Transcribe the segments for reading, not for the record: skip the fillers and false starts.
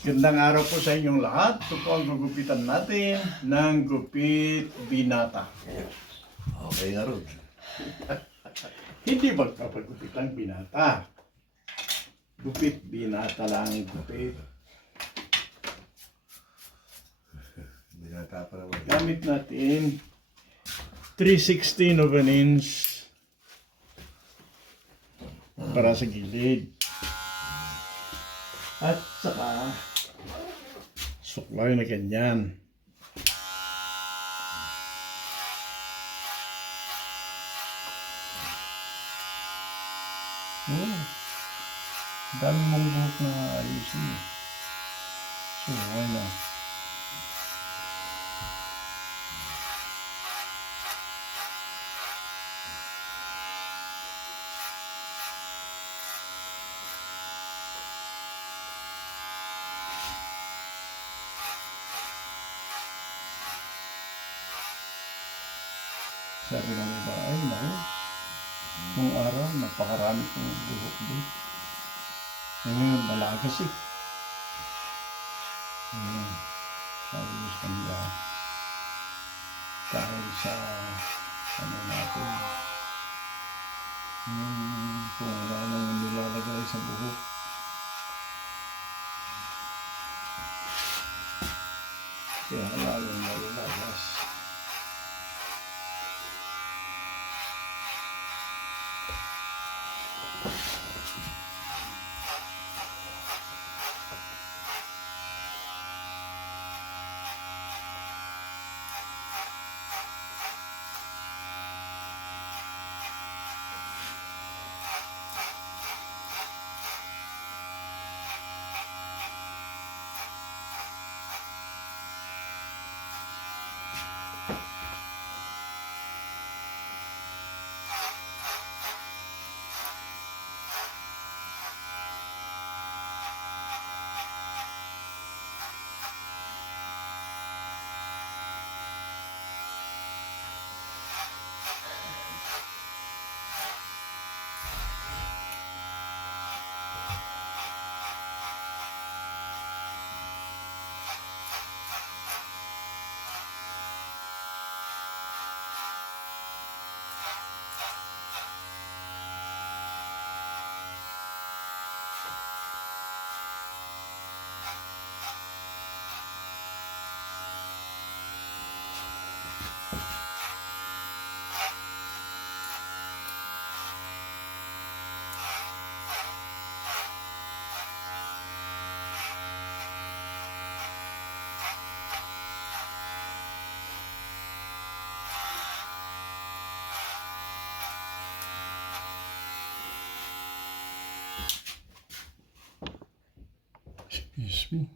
Gandang araw po sa inyong lahat. Ito po ang gugupitan natin ng gupit binata. Okay nga ron. Hindi magpapagupit ang binata. Gupit binata lang ang gupit. Binata pa naman. Gamit natin 3/16 of an inch para sa gilid. At saka suklay na ganyan. Oh, dami mong buhok na ayusin. So, why not? Sabi ng iba, ay naku, nung araw, napakarami kong buhok doon. Ngayon, malagas eh. Sabi ko sa kanila, dahil sa, ano natin, kung wala nang nilalagay sa buhok. Kaya lalong nalalagas. Excuse me.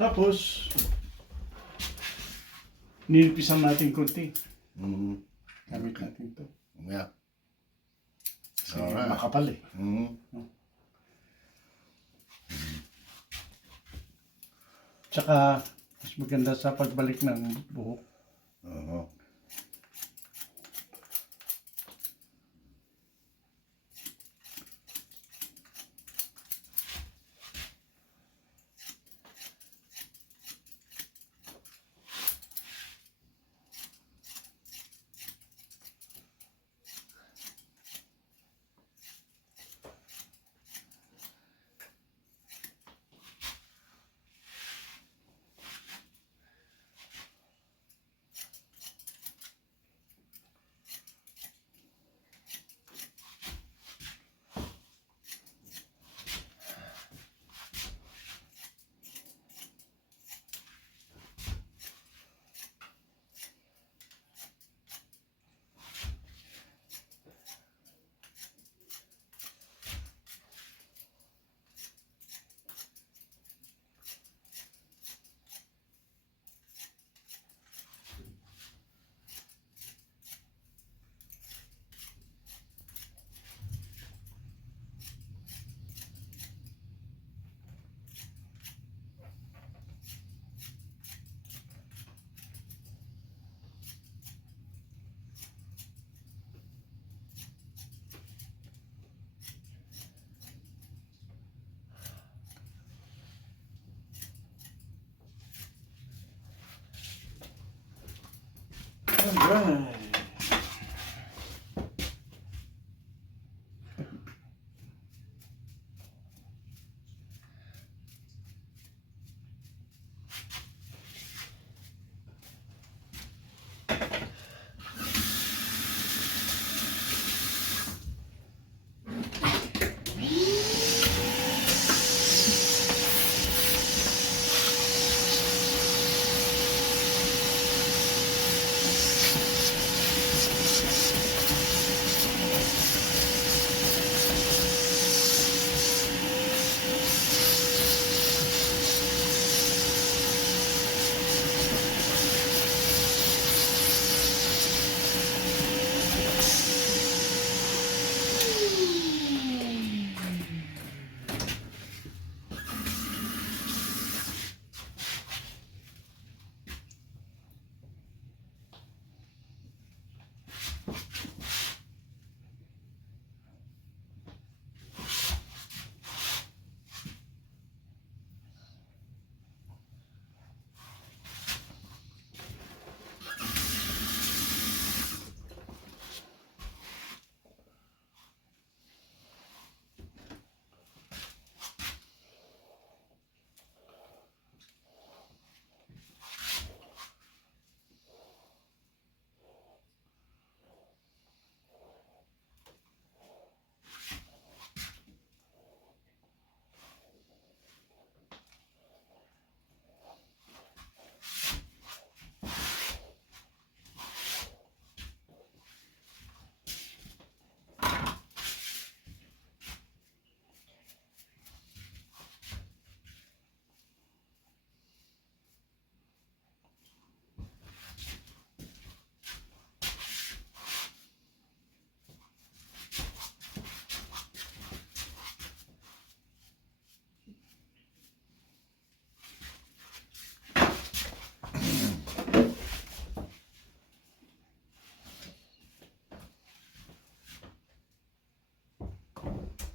Tapos, nilipisan natin konti. Mm. Gamit natin to. Yeah. Kasi Alright. makapal eh. Mm. Tsaka, mas maganda sa pagbalik ng buhok. Oo. Alright.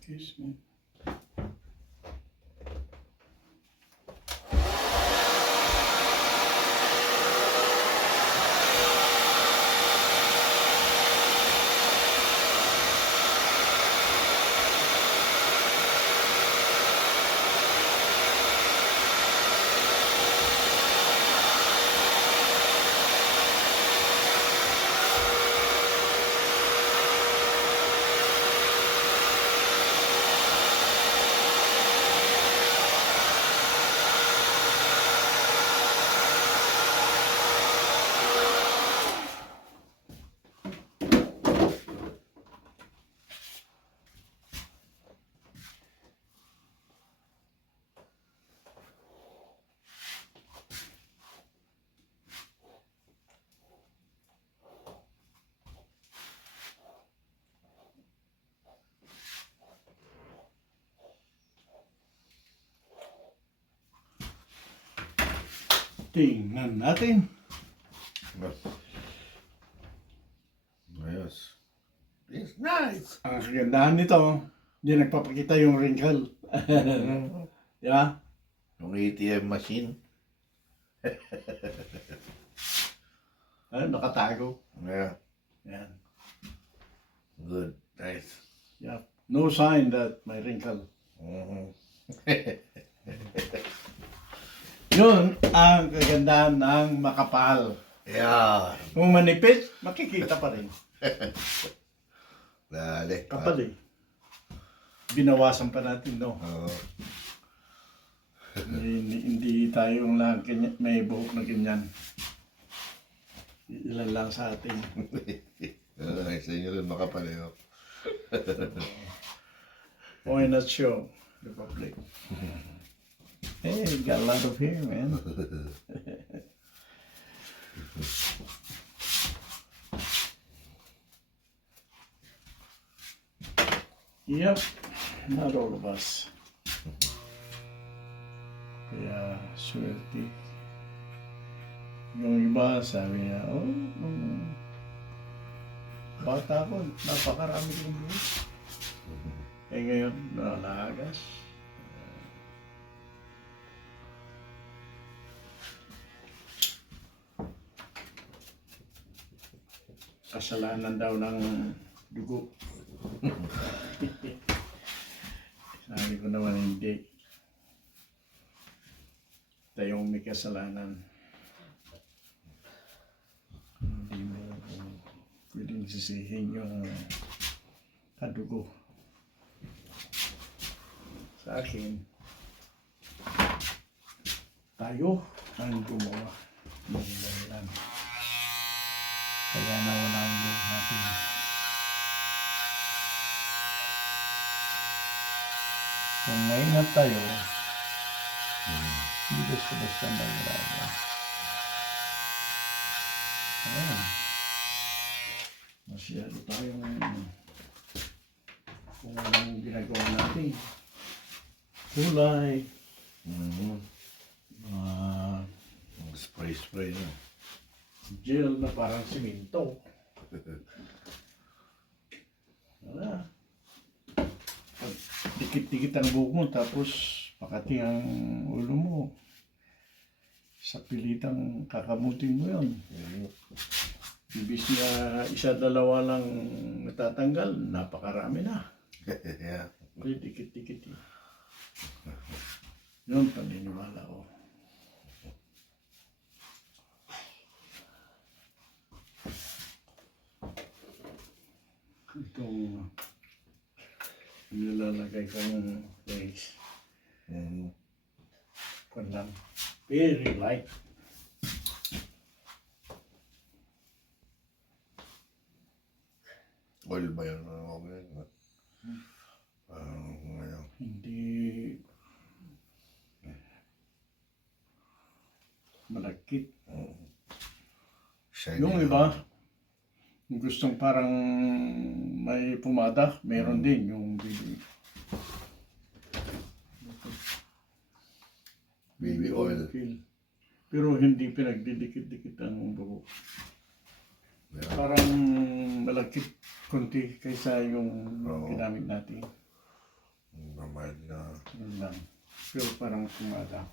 Excuse me. Tingnan natin. Ayos. It's nice. Ang kagandahan nito, hindi nagpapakita yung wrinkle. Di ba? Yung ATM machine. Ayun, nakatago. Yeah. Yan. Good. Nice. Yeah. No sign that may wrinkle. Mhm. Yun ang kagandahan ng makapal. Yeah. Kung manipis, makikita pa rin. Dali. Kapal eh. Binawasan pa natin, no? Oo. Hindi tayo yung lang may buhok na ganyan. Ilan lang sa atin. Ay, sa inyo rin makapalayo. Why not show the public? Hey, got a lot of hair, man. Yep, not all of us. Kaya, swerte. Yung iba, sabi niya, oh, bata ko, napakarami kong buhok. Eh ngayon, nalagas. Kasalanan daw ng dugo. Sabi ko naman hindi. Tayong may kasalanan. Hindi mo pwedeng sisihin yung kadugo. Sa akin, tayo ang gumawa ng dahilan. Kaya nawala ang buhok natin. Kung maingat tayo, hindi basta-basta nawala. Ayan. Masyado tayong kung anong ginagawa natin. Kulay. Mhm. Spray na. Gel na parang simento. Wala. Pag dikit-dikit ang buhok mo, tapos pakati ang ulo mo. Sa pilitang kakamutin mo yun. Mhm. Ibis na isa-dalawa lang natatanggal, napakarami na. Yeah. Kaya dikit-dikit yun. Yun, paniniwala ko. Itong nilalagay kong legs, Mhm. kung lang, very light. Oil ba yun? Ngayon. Hindi malagkit. Shiny Yung na. iba, yung gustong parang may pumada, meron din yung Baby oil. Pero hindi pinagdidikit-dikit ang buhok. Yeah. Parang malagkit konti kaysa yung Oo. ginamit natin. Naman na. Yun lang. Pero parang pumada.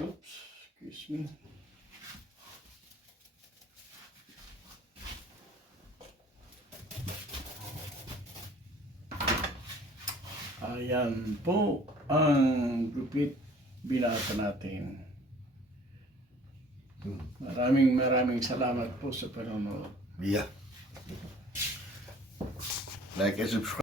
Oops, excuse me. Ayan po ang gupit binata natin. Maraming salamat po sa panonood. Yeah. Like and subscribe.